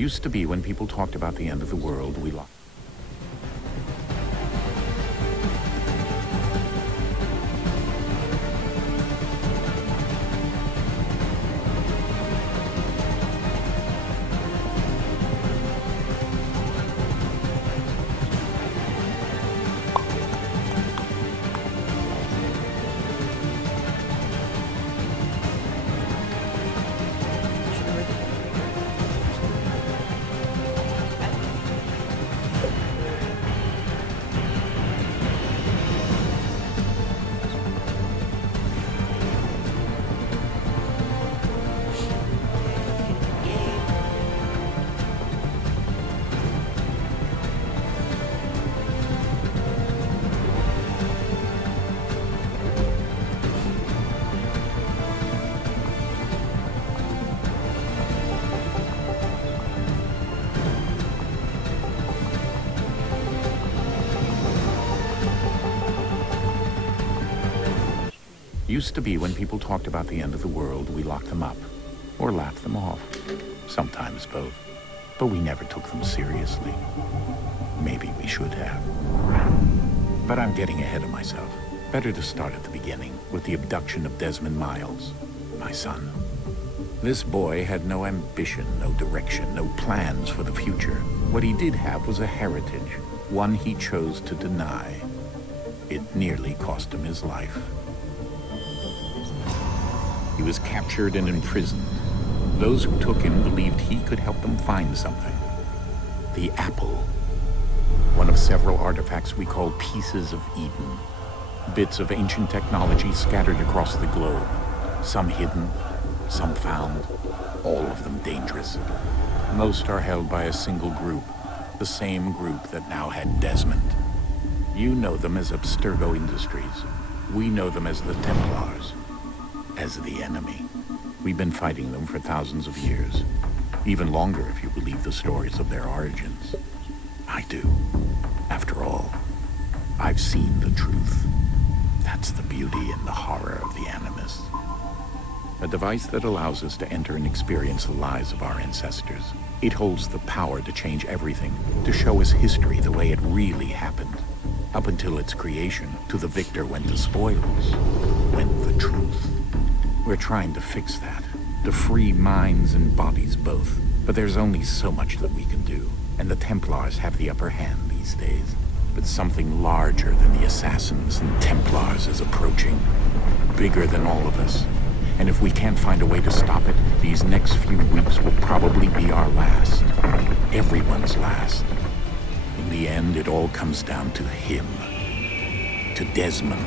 Used to be when people talked about the end of the world, we lost. Used to be when people talked about the end of the world, we locked them up or laughed them off. Sometimes both. But we never took them seriously. Maybe we should have. But I'm getting ahead of myself. Better to start at the beginning with the abduction of Desmond Miles, my son. This boy had no ambition, no direction, no plans for the future. What he did have was a heritage, one he chose to deny. It nearly cost him his life. He was captured and imprisoned. Those who took him believed he could help them find something. The apple. One of several artifacts we call pieces of Eden. Bits of ancient technology scattered across the globe. Some hidden, some found, all of them dangerous. Most are held by a single group, the same group that now had Desmond. You know them as Abstergo Industries. We know them as the Templars. As the enemy. We've been fighting them for thousands of years. Even longer if you believe the stories of their origins. I do. After all, I've seen the truth. That's the beauty and the horror of the Animus. A device that allows us to enter and experience the lives of our ancestors. It holds the power to change everything, to show us history the way it really happened. Up until its creation, to the victor went the spoils, went the truth. We're trying to fix that, to free minds and bodies both. But there's only so much that we can do, and the Templars have the upper hand these days. But something larger than the Assassins and Templars is approaching, bigger than all of us. And if we can't find a way to stop it, these next few weeks will probably be our last. Everyone's last. In the end, it all comes down to him. To Desmond.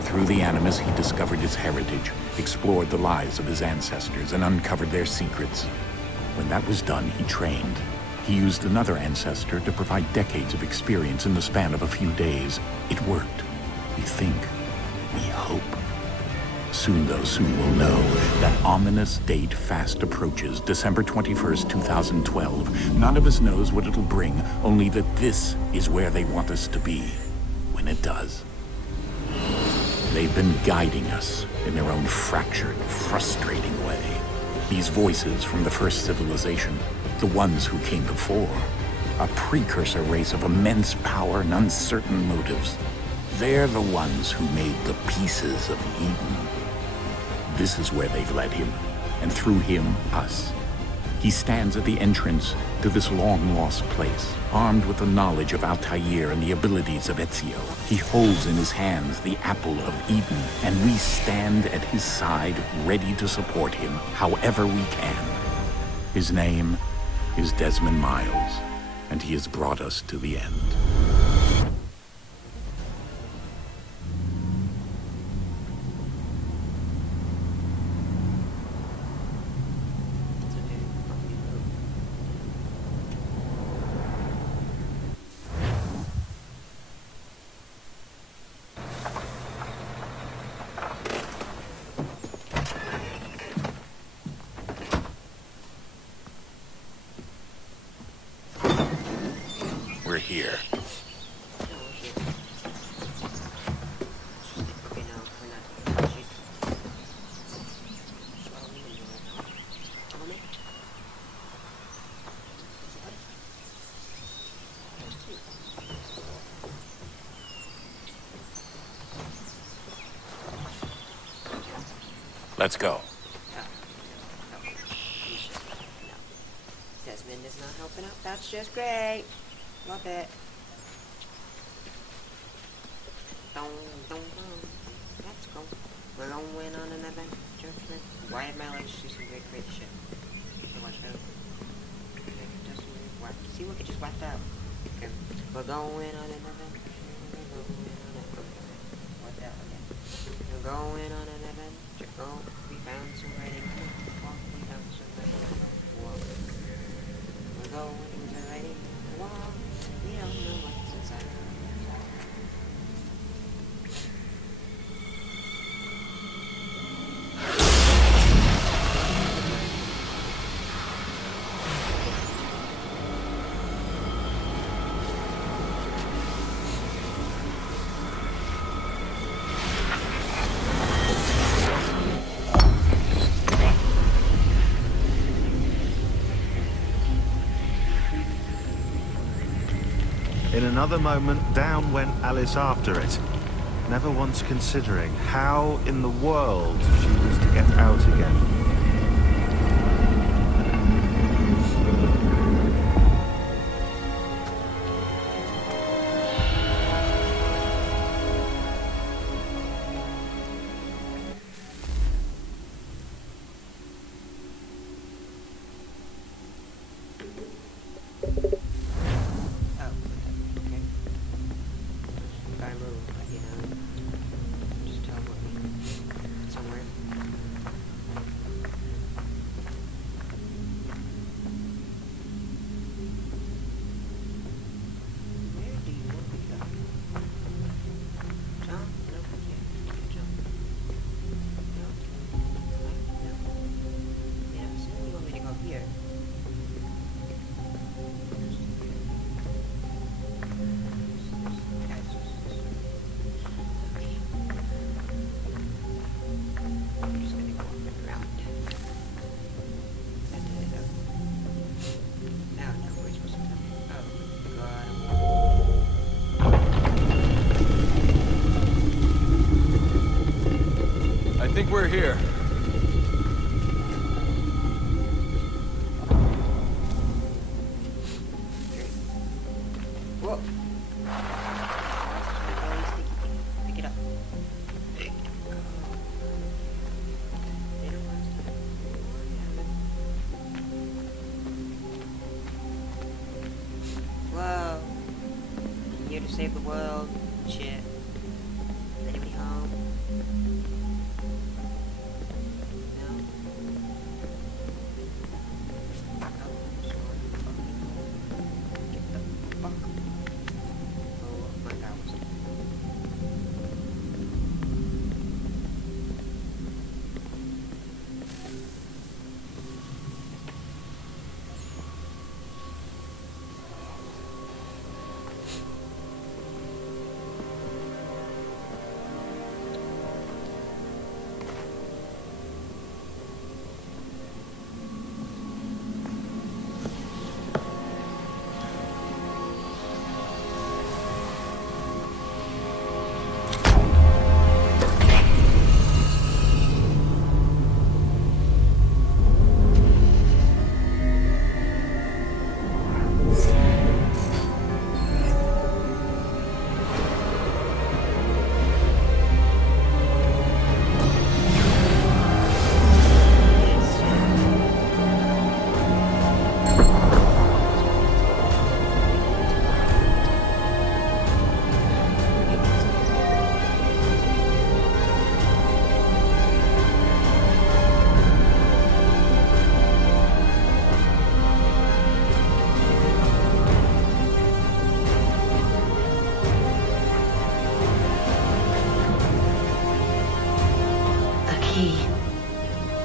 Through the Animus, he discovered his heritage, explored the lives of his ancestors, and uncovered their secrets. When that was done, he trained. He used another ancestor to provide decades of experience in the span of a few days. It worked. We think. We hope. Soon, though, soon we'll know. That ominous date fast approaches, December 21st, 2012. None of us knows what it'll bring, only that this is where they want us to be. When it does. They've been guiding us in their own fractured, frustrating way. These voices from the first civilization, the ones who came before, a precursor race of immense power and uncertain motives. They're the ones who made the pieces of Eden. This is where they've led him, and through him, us. He stands at the entrance to this long-lost place, armed with the knowledge of Altair and the abilities of Ezio. He holds in his hands the apple of Eden, and we stand at his side, ready to support him however we can. His name is Desmond Miles, and he has brought us to the end. We're here. Let's go. No. He's just no. Desmond is not helping out. That's just great. Love it. Let's go. We're going on an adventure. Why have my legs do some great crazy shit? So much better. See, look, it just whacked out. Okay. We're going on an adventure. We're going on an adventure. Oh, we found some writing. We found some writing. We're going to writing. We don't know what's inside. In another moment, down went Alice after it, never once considering how in the world she was to get out again. I think we're here. Whoa. Pick it up. Whoa. I'm here to save the world. Shit. Is anybody home? No? Get the fuck. Oh my god.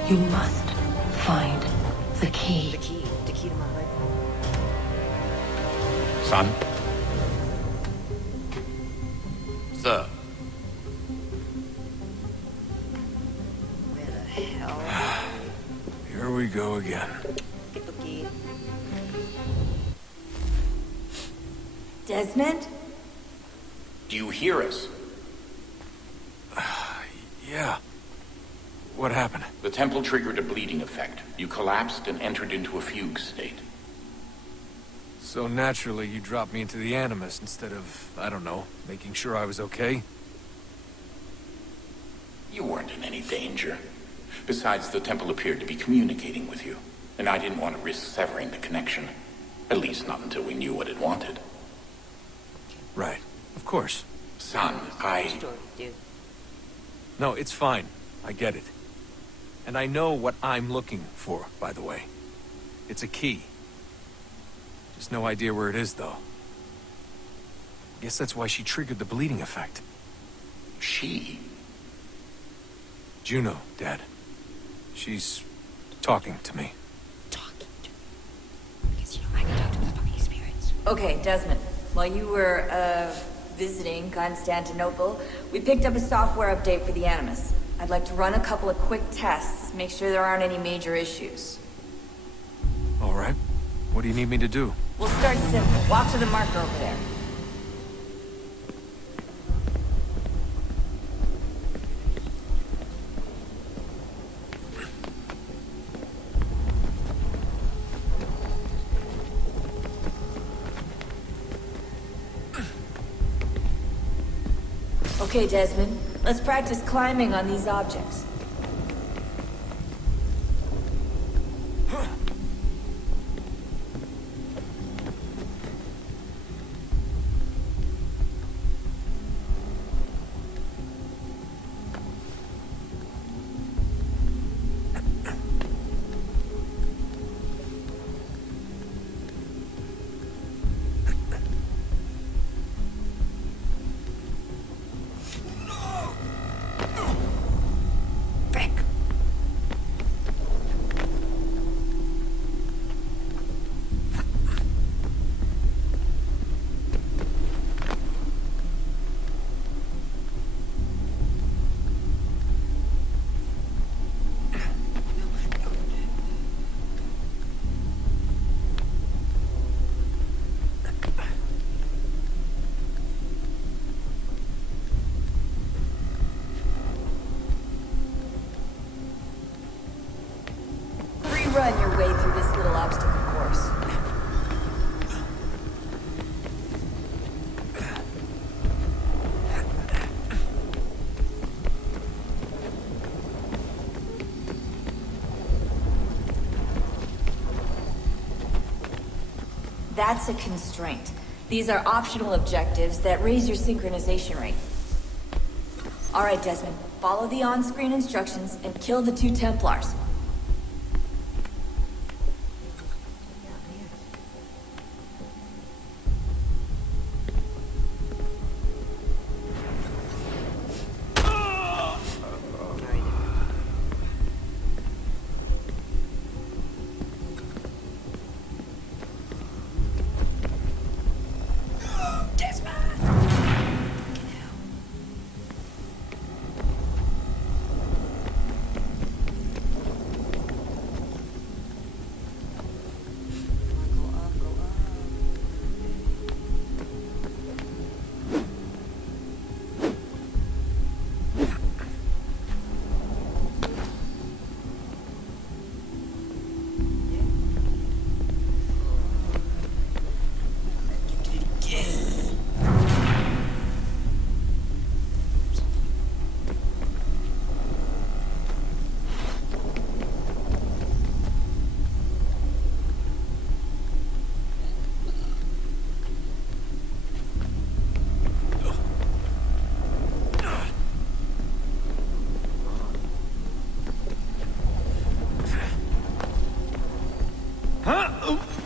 You must find the key. The key to my life. Son? Sir. Where the hell? Here we go again. Get the key. Desmond? Do you hear us? Yeah. What happened? The temple triggered a bleeding effect. You collapsed and entered into a fugue state. So naturally, you dropped me into the Animus instead of, I don't know, making sure I was okay? You weren't in any danger. Besides, the temple appeared to be communicating with you, and I didn't want to risk severing the connection. At least not until we knew what it wanted. Right. Of course. Son, Story, dude. No, it's fine. I get it. And I know what I'm looking for, by the way. It's a key. Just no idea where it is, though. Guess that's why she triggered the bleeding effect. She? Juno, Dad. She's talking to me. Talking to. Because, I can talk to the fucking spirits. Okay, Desmond. While you were, visiting Constantinople, we picked up a software update for the Animus. I'd like to run a couple of quick tests, make sure there aren't any major issues. All right. What do you need me to do? We'll start simple. Walk to the marker over there. Okay, Desmond. Let's practice climbing on these objects. Run your way through this little obstacle course. That's a constraint. These are optional objectives that raise your synchronization rate. All right, Desmond. Follow the on-screen instructions and kill the 2 Templars.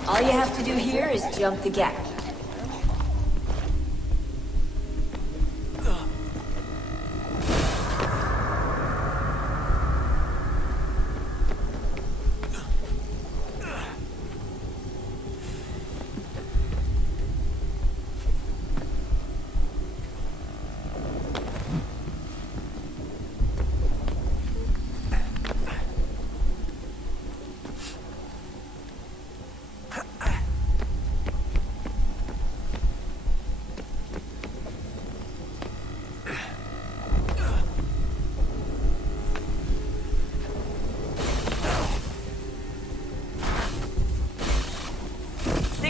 All you have to do here is jump the gap.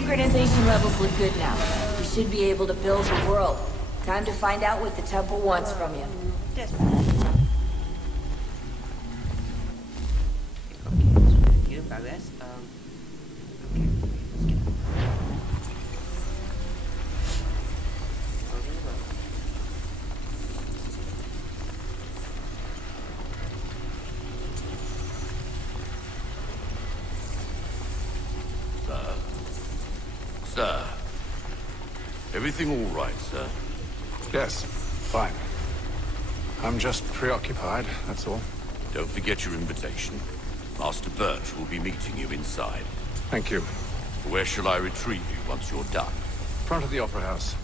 synchronization levels look good now. We should be able to build the world. Time to find out what the temple wants from you. Just... Okay, good progress. Okay, let's get Closing the road. Sir. Everything all right, sir? Yes, fine. I'm just preoccupied, that's all. Don't forget your invitation. Master Birch will be meeting you inside. Thank you. Where shall I retrieve you once you're done? Front of the Opera House.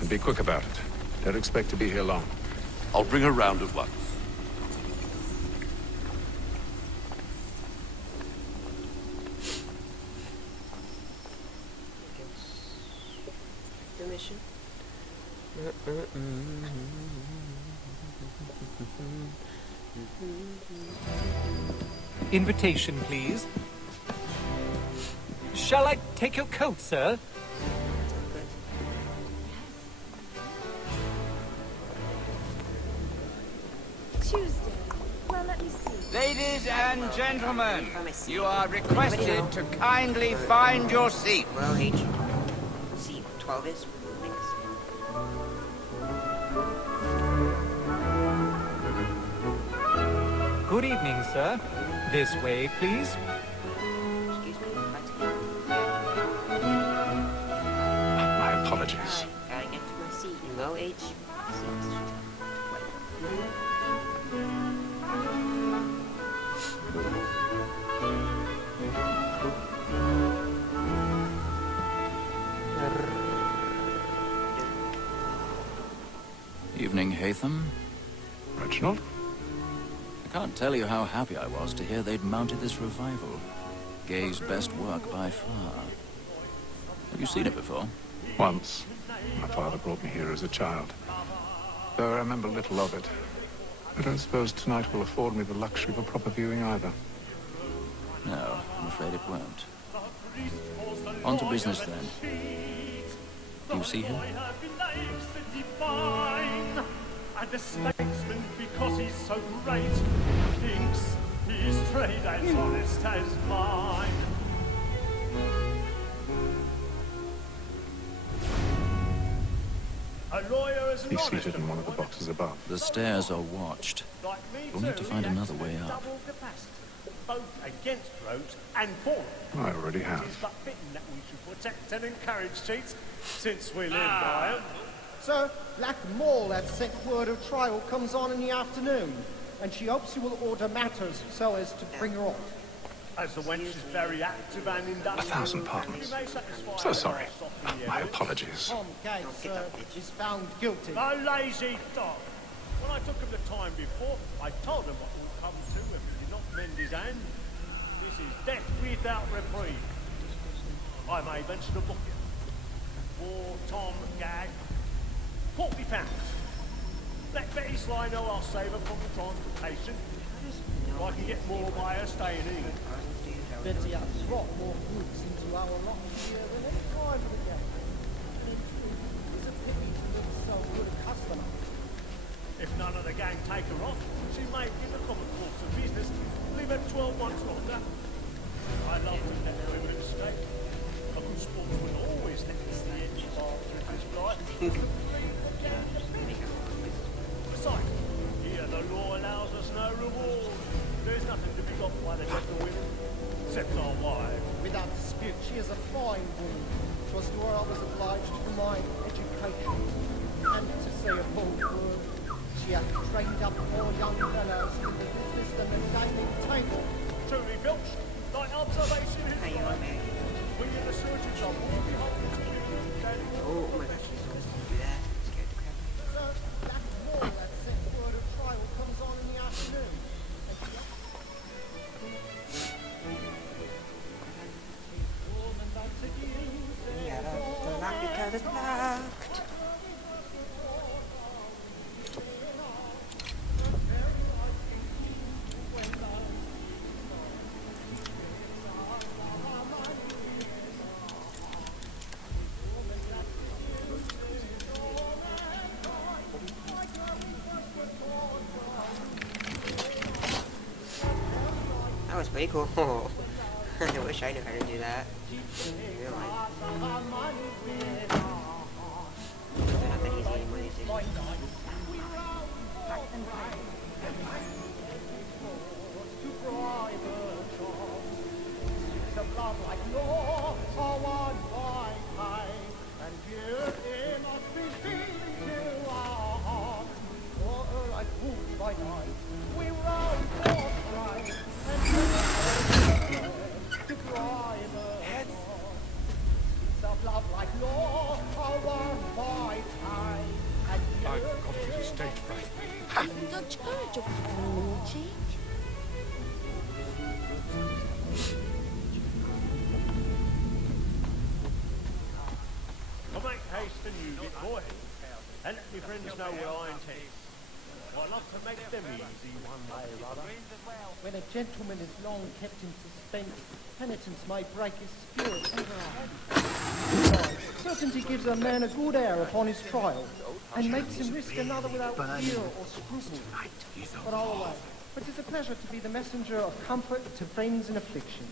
And be quick about it. Don't expect to be here long. I'll bring her round at once. The mission. Invitation, please. Shall I take your coat, sir? Tuesday. Well, let me see. Ladies and gentlemen, Promise. you are requested to kindly find your seat. Well, H. C. 12 is. Thanks. Good evening, sir. This way, please. Excuse me. My apologies. Gotta get to my seat. Low H. Seats. Evening, Hatham. Reginald? I can't tell you how happy I was to hear they'd mounted this revival. Gay's best work by far. Have you seen it before? Once. My father brought me here as a child. Though I remember little of it. I don't suppose tonight will afford me the luxury of a proper viewing either. No, I'm afraid it won't. On to business, then. Do you see him? And the statesman, because he's so great, thinks his trade as honest as mine. A lawyer is He's seated in one of the boxes above. The stairs are watched. We'll need to find another way up. Both against roads and for it. I already have. It is but fitting that we should protect and encourage cheats, since we live by it. Sir, Lackmore has sent word of trial comes on in the afternoon, and she hopes you will order matters so as to bring her off. As the wench is very active and industrial, 1,000 pardons. you may satisfy So her sorry. softly, My yeah. apologies. Tom Gates, sir, is found guilty. A lazy dog. When I took him the time before, I told him what would come to if he did not mend his hand. This is death without reprieve. I may venture to book him. For Tom Gag, £40. Let Betty Sly know I'll save her from the transportation. If I can get more by her staying in. Betty has brought more goods into our lot here than any time of the day. It's a pity to lose so good a customer. If none of the gang take her off, she may, in the common course of business, leave her 12 months longer. I love when that women escape. A good sportsman always lets the edge after his life. Besides, here the law allows us no reward. There's nothing to be got by the death of women, except our wives. Without dispute, she is a fine woman. 'Twas to her I was obliged for my education. And to say a bold word, she hath trained up more young fellows in the business than the gaming table. Truly, Filch, thy observation is Hey, right. man. We in the surgeons are more beholden to you than Oh my gosh, he's supposed to do that. Scared the crap. Sir, Lackmore has sent word of trial comes on in the afternoon. Yeah, the lock because it's locked. pretty cool. I wish I knew how to do that. In real life. They're not that easy anymore these days. I've got to the stage fright. The church of Luigi. I'll make haste and use it, boy. And let my friends know what I intend. I'd love to make them easy one way or other. When a gentleman is long kept in suspense, penitence may break his spirit ever. Certainty gives a man a good air upon his trial, and makes him risk another without fear or scruple. But all away. But 'tis a pleasure to be the messenger of comfort to friends in affliction.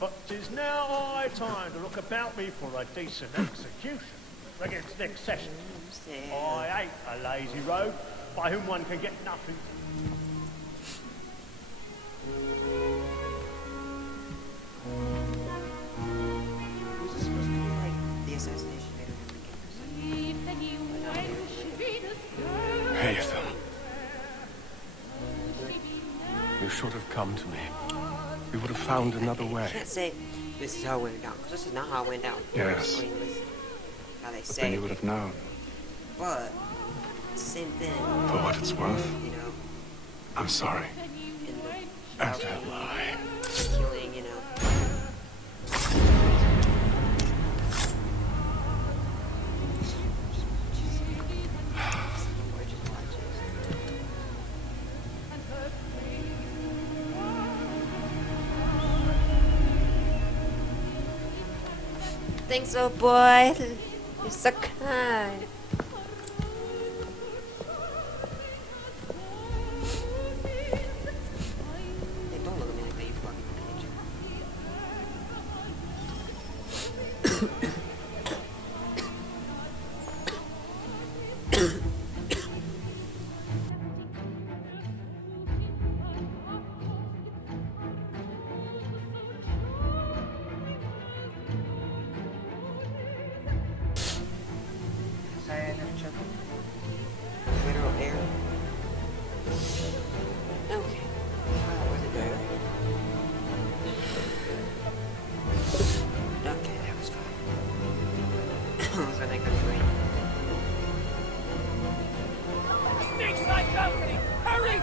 But 'tis now high time to look about me for a decent execution against next session. I hate a lazy rogue by whom one can get nothing. Who's this supposed to be like the assassination video? Hey, Ethan. You should have come to me. We would have found another way. I can't say this is how it went down, because this is not how it went down. Yes. I mean, this is how they But say then it. you would have known. But it's the same thing. For what it's worth. You know, I'm sorry. in the As am I. killing, you know. Thanks, so boy. You're so kind. Hey, don't look at me like that, you fucking Sorry, I never checked. Literal air. Okay. Was it there? Okay, that was fine. Was when I could breathe. Sneaks like company! Hurry!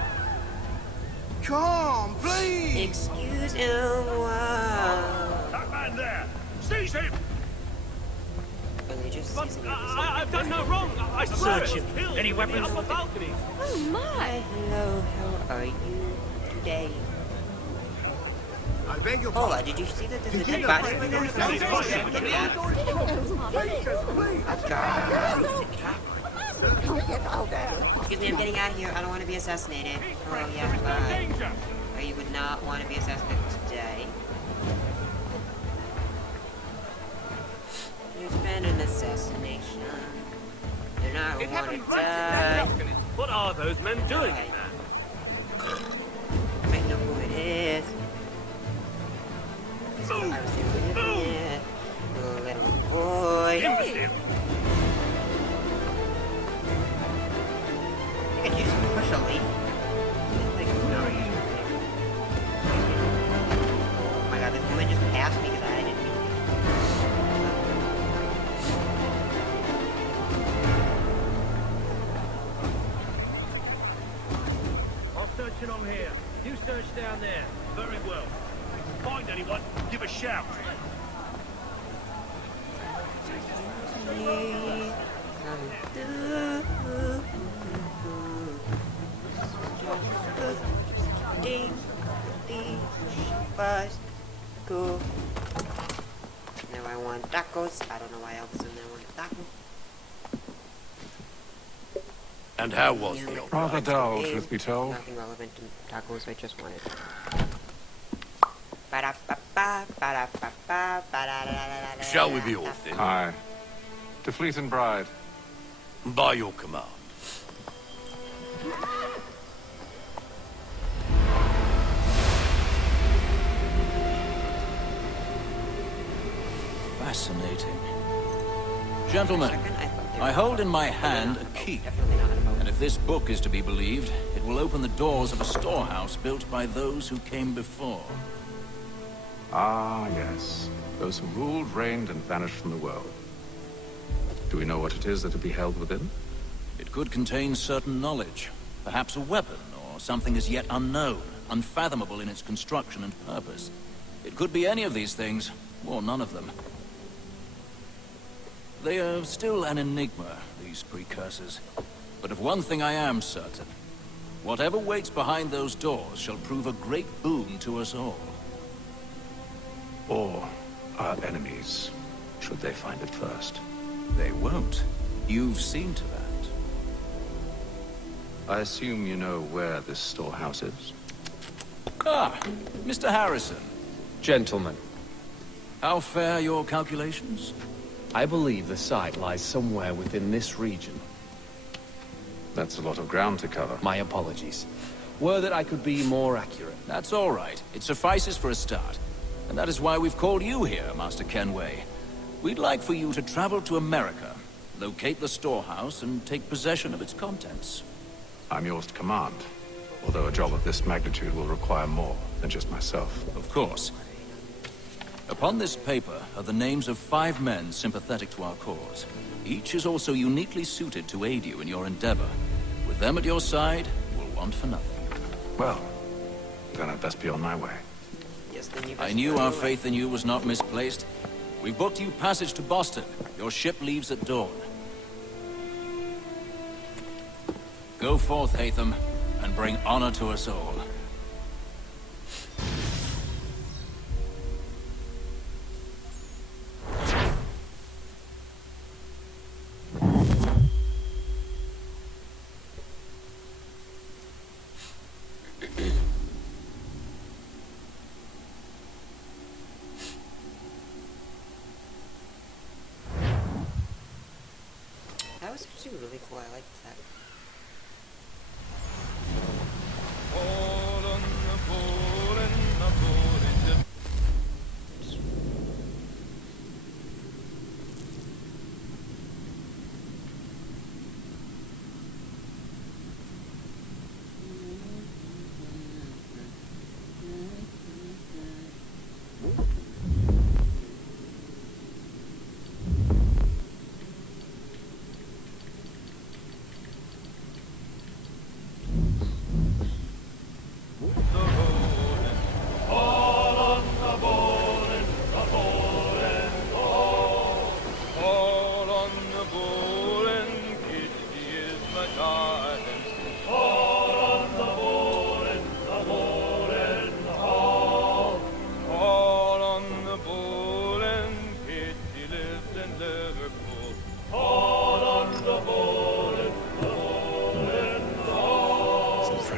Come, please! Excuse him, wow. That man there! Seize him! Really just But season I've done no wrong. I swear Search it. him. Any weapons? On the balcony. Oh my! Hi, hello, how are you today? I beg your Hola, did you see that there's a dead body over there? Excuse me, I'm getting out of here. I don't want to be assassinated. Oh, yeah, bye. Oh, you would not want to be assassinated today. There's been an assassination. You're not want to die. What are those men doing Okay. there? Might know who it is. I was there with it. Little boy. Imbecile! Could you just push a leaf? Like, no, oh my god, this woman just passed me because I didn't mean I'll search along here. You search down there. Very well. Find anyone, give a shout. Ding, ding, bus, go. Now I want tacos. I don't know why all of a sudden I want a taco. And how was Yeah, the like, opera? Rather dull, okay, truth be told. Nothing relevant to tacos. I just wanted Ba-da-ba-ba, ba-da-ba-ba, ba-da-da-da-da-da-da. Shall we be off then? Aye. To Fleet and Bride. By your command. Fascinating. Gentlemen, I hold in my hand a key. And if this book is to be believed, it will open the doors of a storehouse built by those who came before. Ah, yes. Those who ruled, reigned, and vanished from the world. Do we know what it is that will be held within? It could contain certain knowledge. Perhaps a weapon, or something as yet unknown, unfathomable in its construction and purpose. It could be any of these things, or none of them. They are still an enigma, these precursors. But of one thing I am certain. Whatever waits behind those doors shall prove a great boon to us all. Or our enemies, should they find it first. They won't. You've seen to that. I assume you know where this storehouse is? Ah, Mr. Harrison. Gentlemen, How fare your calculations? I believe the site lies somewhere within this region. That's a lot of ground to cover. My apologies. Were that I could be more accurate. That's all right. It suffices for a start. And that is why we've called you here, Master Kenway. We'd like for you to travel to America, locate the storehouse, and take possession of its contents. I'm yours to command, although a job of this magnitude will require more than just myself. Of course. Upon this paper are the names of 5 men sympathetic to our cause. Each is also uniquely suited to aid you in your endeavor. With them at your side, you will want for nothing. Well, then I'd best be on my way. I knew our faith in you was not misplaced. We've booked you passage to Boston. Your ship leaves at dawn. Go forth, Hatham, and bring honor to us all. That was actually really cool. I liked that.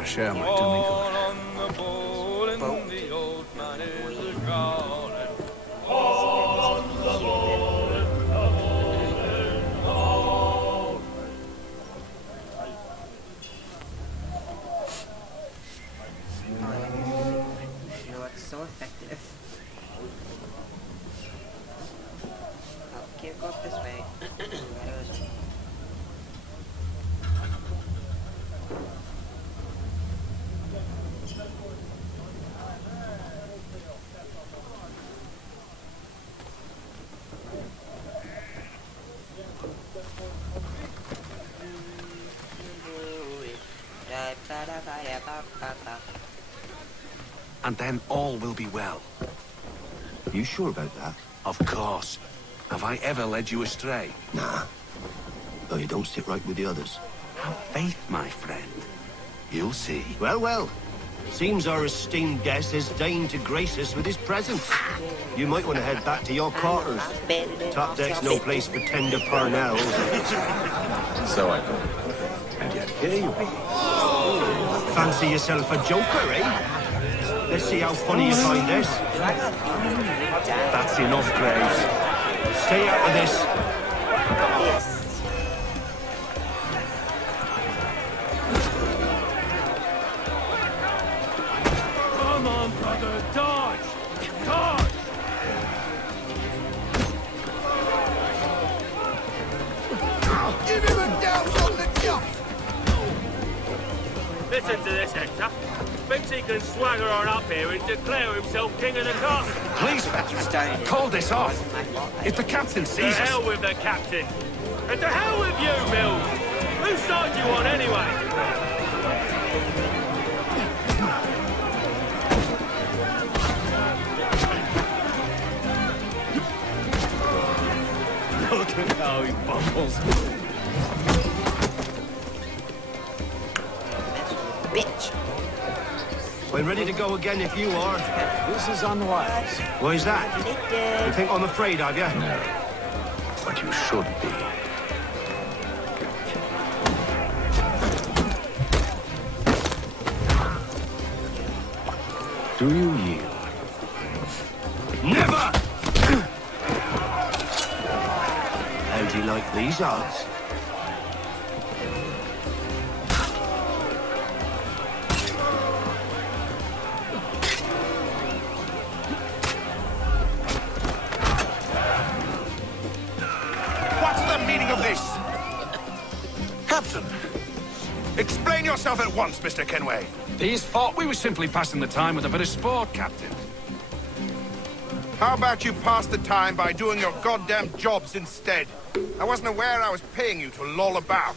Share might do me good. You know, it's so effective. Oh, can't go up this way. And then all will be well. You sure about that? Of course. Have I ever led you astray? Nah. Though you don't sit right with the others. Have faith, my friend. You'll see. Well, well. Seems our esteemed guest has deigned to grace us with his presence. You might want to head back to your quarters. Top deck's no place for tender Parnells. So I thought. And yet here you be. Fancy yourself a joker, eh? Let's see how funny you find this. That's enough, Graves. Stay out of this. Come on, brother, dodge! Dodge! Give him a douse on the jump! Listen to this, Hector. Thinks he can swagger on up here and declare himself king of the castle. Please, call this off. If the captain To sees us... hell with the captain. And to hell with you, Mills. Whose side you on, anyway? Look at how he bumbles. Bitch. We're ready to go again if you are. This is unwise. Why is that? You think I'm afraid of you? No. But you should be. Do you yield? Never! How do you like these odds? What's the meaning of this? Captain! Explain yourself at once, Mr. Kenway. These thought we were simply passing the time with a bit of sport, Captain. How about you pass the time by doing your goddamn jobs instead? I wasn't aware I was paying you to loll about.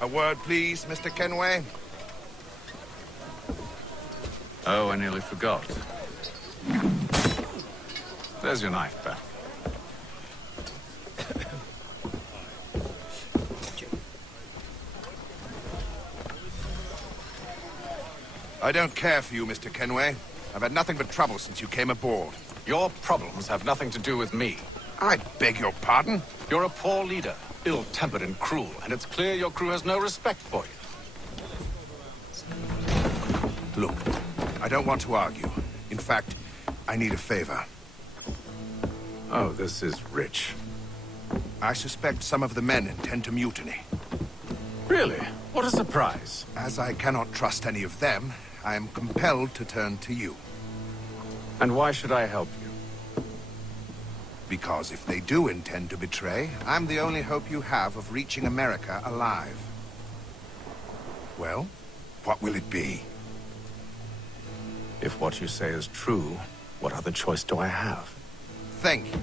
A word, please, Mr. Kenway. Oh, I nearly forgot. There's your knife, Beth. I don't care for you, Mr. Kenway. I've had nothing but trouble since you came aboard. Your problems have nothing to do with me. I beg your pardon? You're a poor leader, ill-tempered and cruel, and it's clear your crew has no respect for you. Look, I don't want to argue. In fact, I need a favor. Oh, this is rich. I suspect some of the men intend to mutiny. Really? What a surprise. As I cannot trust any of them, I am compelled to turn to you. And why should I help you? Because if they do intend to betray, I'm the only hope you have of reaching America alive. Well, what will it be? If what you say is true, what other choice do I have? Thank you.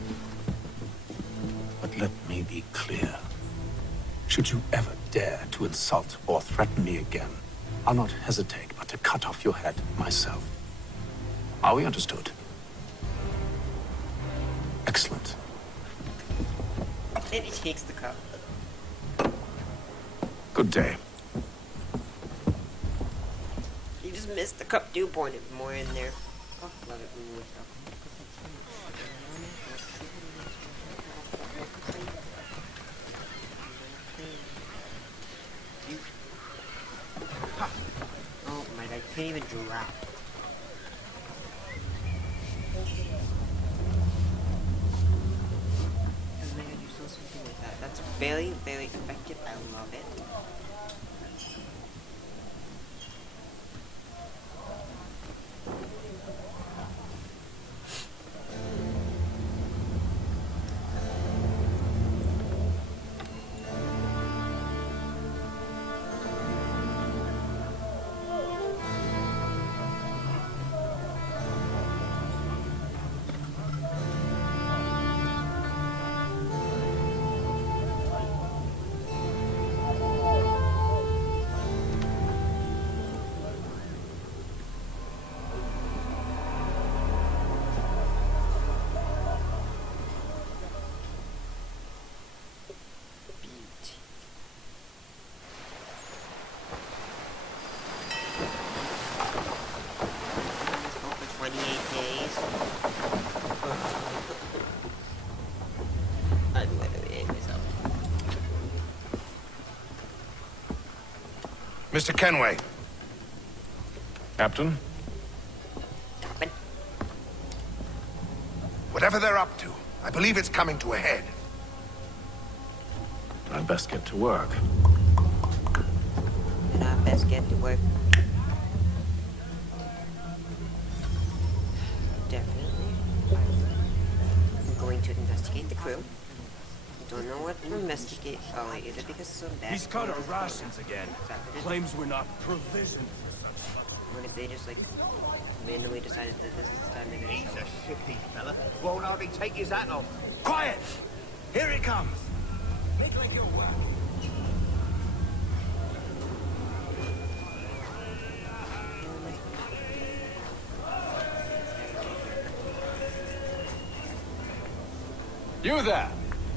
But let me be clear. Should you ever dare to insult or threaten me again, I'll not hesitate but to cut off your head myself. Are we understood? Excellent. Then he takes the cup. Good day. You just missed the cup. Do point it more in there. Oh, love it when you look up. Oh my god, I can't even drop. Something like that. That's very, very effective. I love it. Mr. Kenway, Captain? Whatever they're up to, I believe it's coming to a head. I'd best get to work. And I best get to work. Definitely. I'm going to investigate the crew. Don't know what to investigate. Oh, is it because some bad? He's cut our rations again. Claims we're not provisioned for such. What if they just like randomly decided that this is the time they're gonna He's show a up? shifty fella. Won't hardly take his hat off. Quiet! Here it comes. Make like you're working. You there!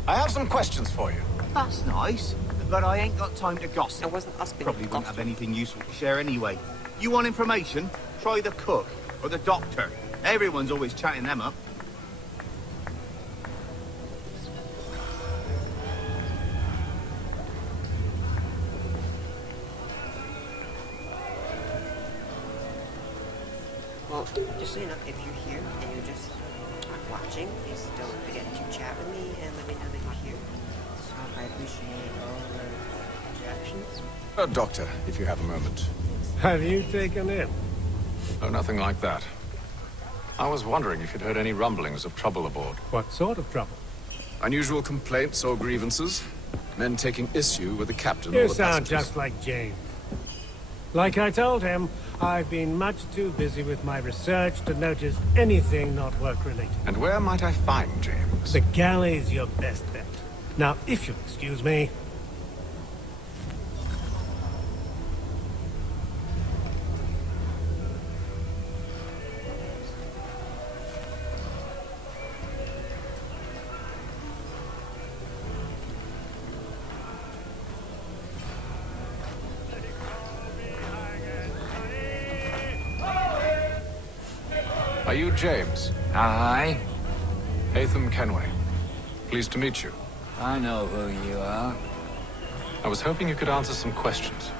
I have some questions for you. That's nice, but I ain't got time to gossip. It wasn't us being Probably won't have anything useful to share anyway. You want information? Try the cook or the doctor. Everyone's always chatting them up. Well, just so you know, if you're here and you're just watching, please don't forget to chat with me and let me know that you're here. So I appreciate all the interactions. Doctor, if you have a moment. Have you taken it? Oh, nothing like that. I was wondering if you'd heard any rumblings of trouble aboard. What sort of trouble? Unusual complaints or grievances? Men taking issue with the captain You or the sound passengers? just like James. Like I told him, I've been much too busy with my research to notice anything not work-related. And where might I find James? The galley's your best bet. Now, if you'll excuse me... Are you James? Aye. Hatham Kenway. Pleased to meet you. I know who you are. I was hoping you could answer some questions.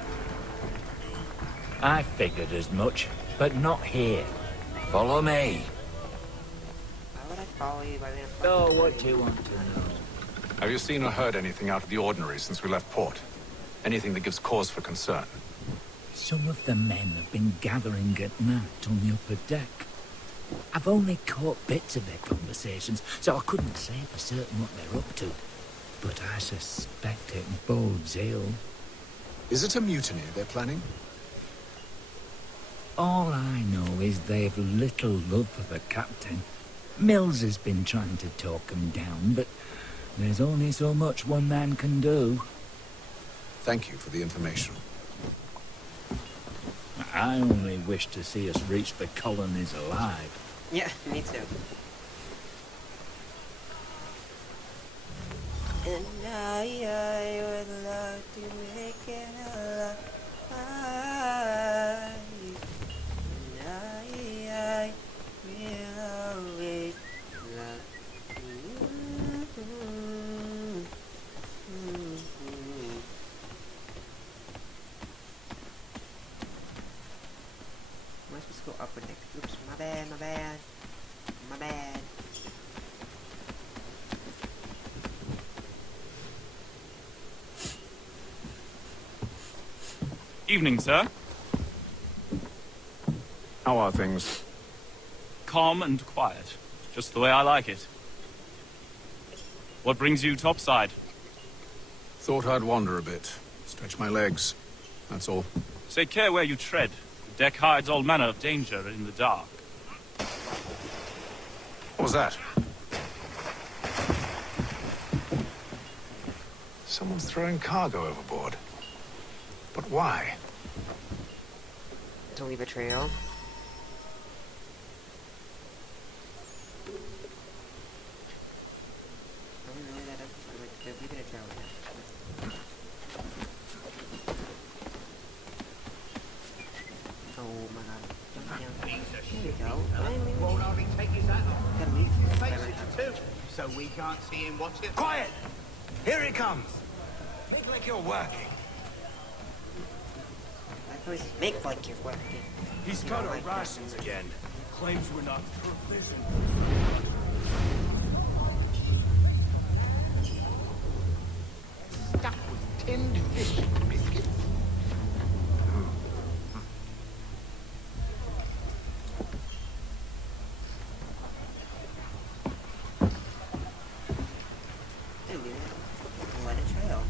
I figured as much, but not here. Follow me. Why would I follow you by being a So what do you want to know? Have you seen or heard anything out of the ordinary since we left port? Anything that gives cause for concern? Some of the men have been gathering at night on the upper deck. I've only caught bits of their conversations, so I couldn't say for certain what they're up to. But I suspect it bodes ill. Is it a mutiny they're planning? All I know is they've little love for the captain. Mills has been trying to talk him down, but there's only so much one man can do. Thank you for the information. I only wish to see us reach the colonies alive. Yeah, me too. And I would love to make it alive. And I will always love you. Am I supposed to go up or next? Oops, my bad, my bad. My bad. Evening, sir. How are things? Calm and quiet. Just the way I like it. What brings you topside? Thought I'd wander a bit. Stretch my legs. That's all. Take care where you tread. The deck hides all manner of danger in the dark. What was that? Someone's throwing cargo overboard. But why? To leave a trail. I don't know that they're leaving a trail right now. Oh my god. There we go. Won't hardly take his hat off. Gotta leave. Faces too, so we can't see him watch it. Quiet! Here it comes. Make like you're working. Always make like you're working. He's You got know, our like rations again. Claims we're not provisioned. Stuffed with tinned fish and biscuits. Dude, what a trail.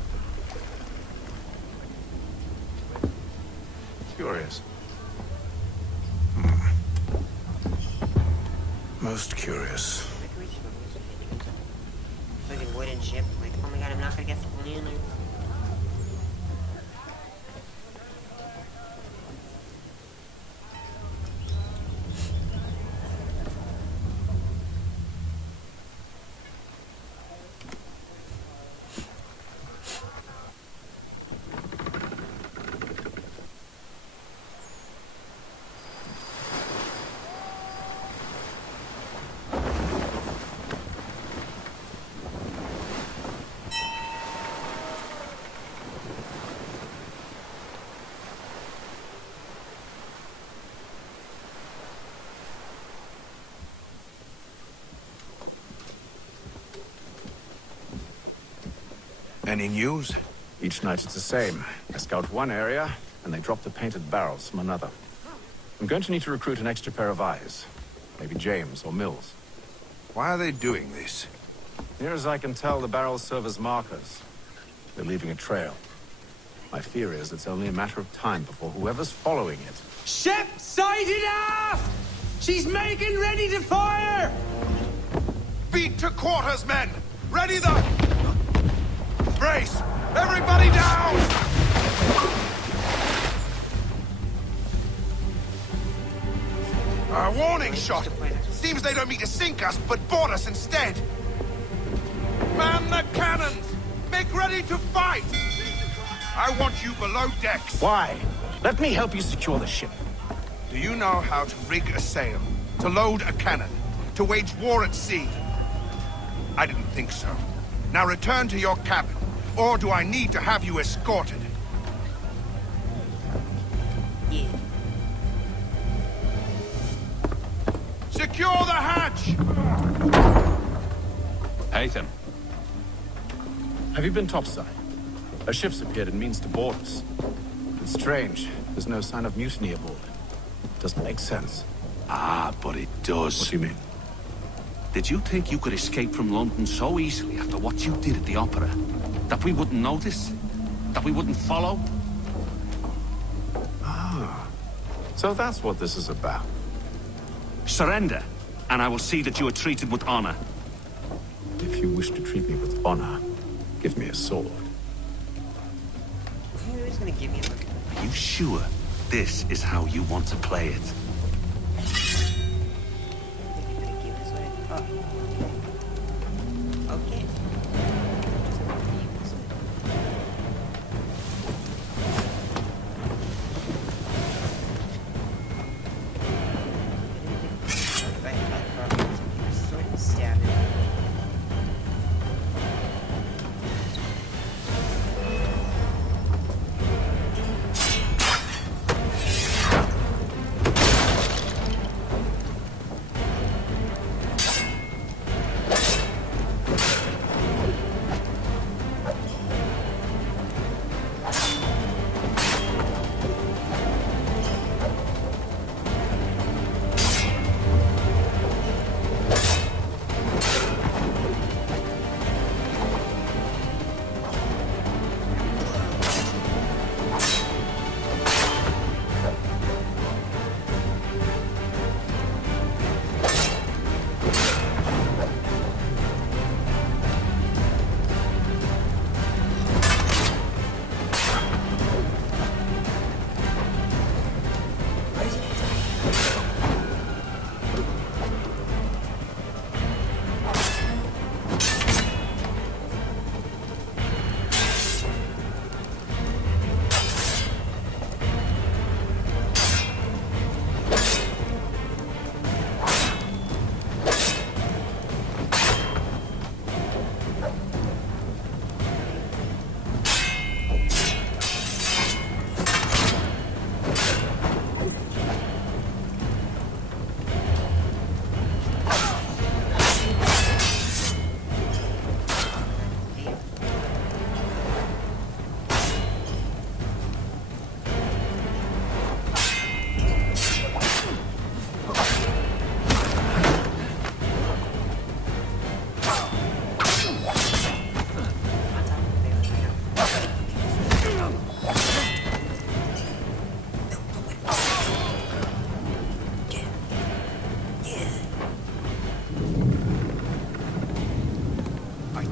Curious. Most curious. Friggin' wooden ship. Like, oh my god, I'm not gonna get thrown in. Any news? Each night it's the same. I scout one area, and they drop the painted barrels from another. I'm going to need to recruit an extra pair of eyes. Maybe James or Mills. Why are they doing this? Near as I can tell, the barrels serve as markers. They're leaving a trail. My fear is it's only a matter of time before whoever's following it... Ship sighted aft! She's making ready to fire! Beat to quarters, men! Ready the... Brace! Everybody down! A warning shot! Seems they don't mean to sink us, but board us instead! Man the cannons! Make ready to fight! I want you below decks! Why? Let me help you secure the ship. Do you know how to rig a sail? To load a cannon? To wage war at sea? I didn't think so. Now return to your cabin, or do I need to have you escorted? Yeah. Secure the hatch! Haytham. Have you been topside? A ship's appeared and means to board us. It's strange. There's no sign of mutiny aboard. Doesn't make sense. Ah, but it does. What do you mean? Did you think you could escape from London so easily after what you did at the opera? That we wouldn't notice? That we wouldn't follow? Ah. So that's what this is about. Surrender, and I will see that you are treated with honor. If you wish to treat me with honor, give me a sword. Who's gonna give me a look? Are you sure this is how you want to play it? Okay.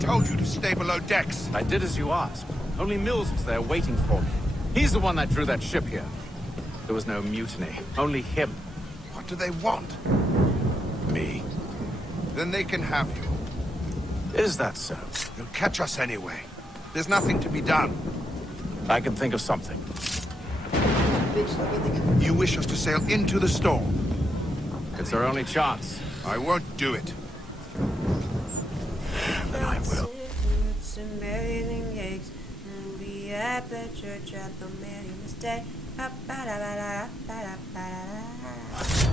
told you to stay below decks. I did as you asked. Only Mills was there waiting for me. He's the one that drew that ship here. There was no mutiny, only him. What do they want? Me. Then they can have you. Is that so? You'll catch us anyway. There's nothing to be done. I can think of something. You wish us to sail into the storm? It's our only chance. I won't do it. Then I will. It's amazing eggs. We'll be at the church at the Marian's Day.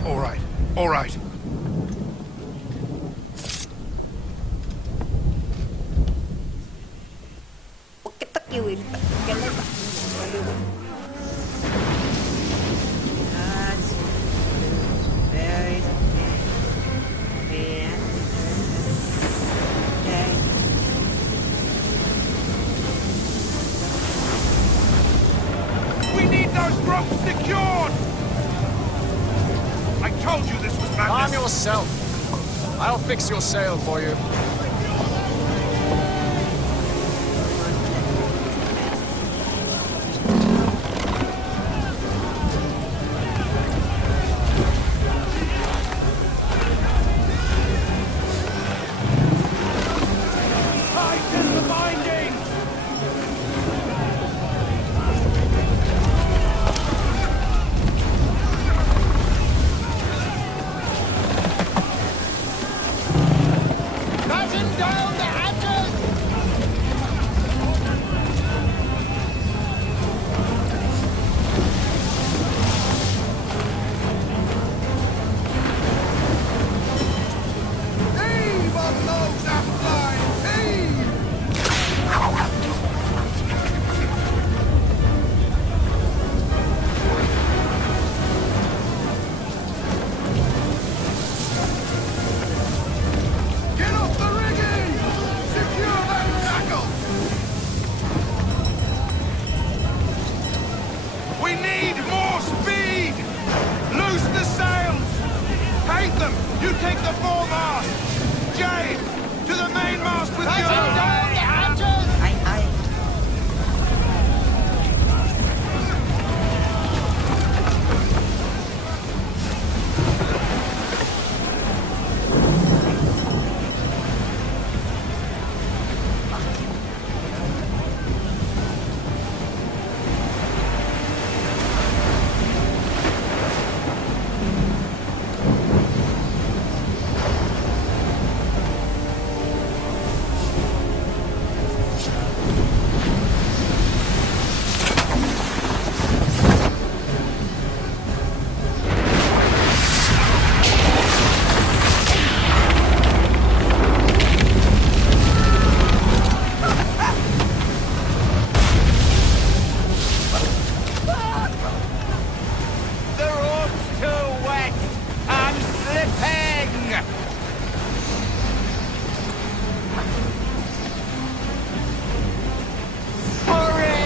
All right, all right. We need those ropes secured! I told you this was madness. Calm yourself. I'll fix your sail for you. Tighten the binding! Batten down the hatches! Heave on those aft lines! Heave! Get off the rigging! Secure that tackle! We need more speed! Loose the sails! Paint them! You take the foremast! James! To the mainmast with you! Batten down the hatches! Aye. The rope's too wet! I'm slipping! Hurry!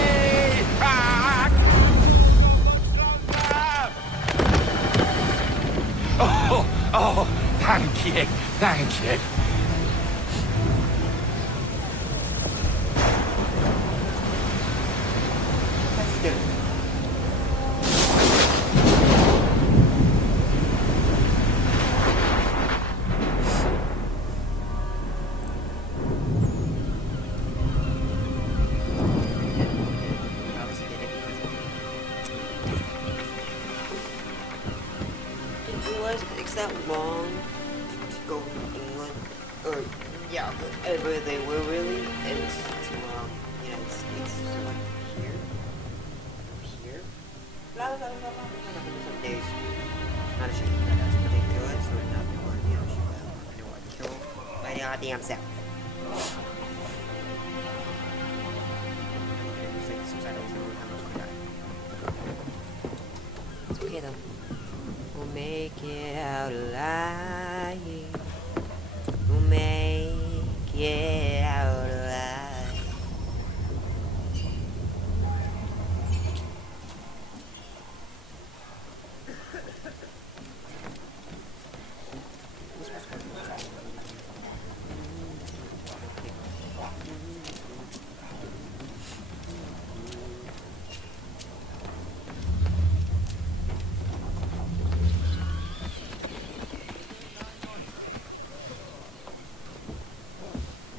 Ah! Oh, thank you, thank you. Let's do it. Didn't realize it takes that long to go from England, or yeah, wherever they were really, and to United States. So like here, blah blah blah blah blah. Some days, not a shit. That's ridiculous. So we're not going to shoot them. I know what to kill my goddamn self. It's like subtitles. I don't know how much I got. It's okay though. We'll make it out alive. We'll make it out alive.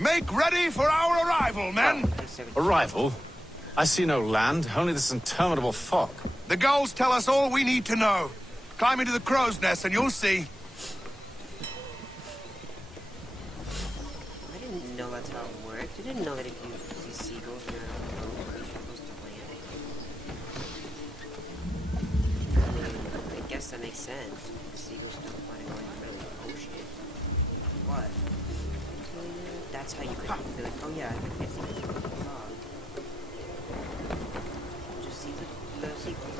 Make ready for our arrival, men! Arrival? I see no land, only this interminable fog. The gulls tell us all we need to know. Climb into the crow's nest and you'll see. I didn't know that's how it worked. I didn't know that if you see seagulls in a boat, you're supposed to land. I guess that makes sense. The seagulls don't want to go in the ocean. What? That's how you could be like, oh yeah, I could get seagulls from the fog. Just see the seagulls.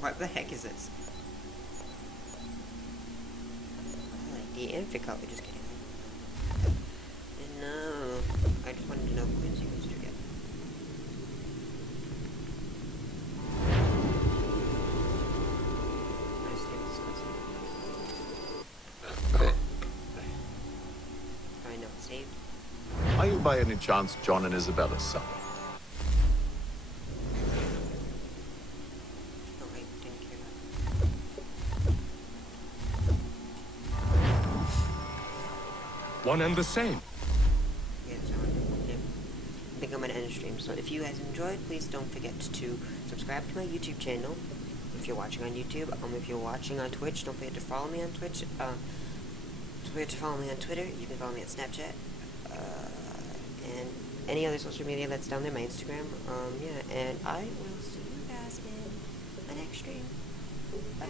What the heck is this? The Amphicolor, just kidding. And no, I just wanted to know who is used to get. I know, saved. Are you by any chance John and Isabella's son? One and the same. Yeah, I think I'm gonna end the stream. So if you guys enjoyed, please don't forget to subscribe to my YouTube channel. If you're watching on YouTube, if you're watching on Twitch, don't forget to follow me on Twitch. Don't forget to follow me on Twitter. You can follow me on Snapchat, and any other social media that's down there. My Instagram. Yeah, and I will see you guys in my next stream. Bye.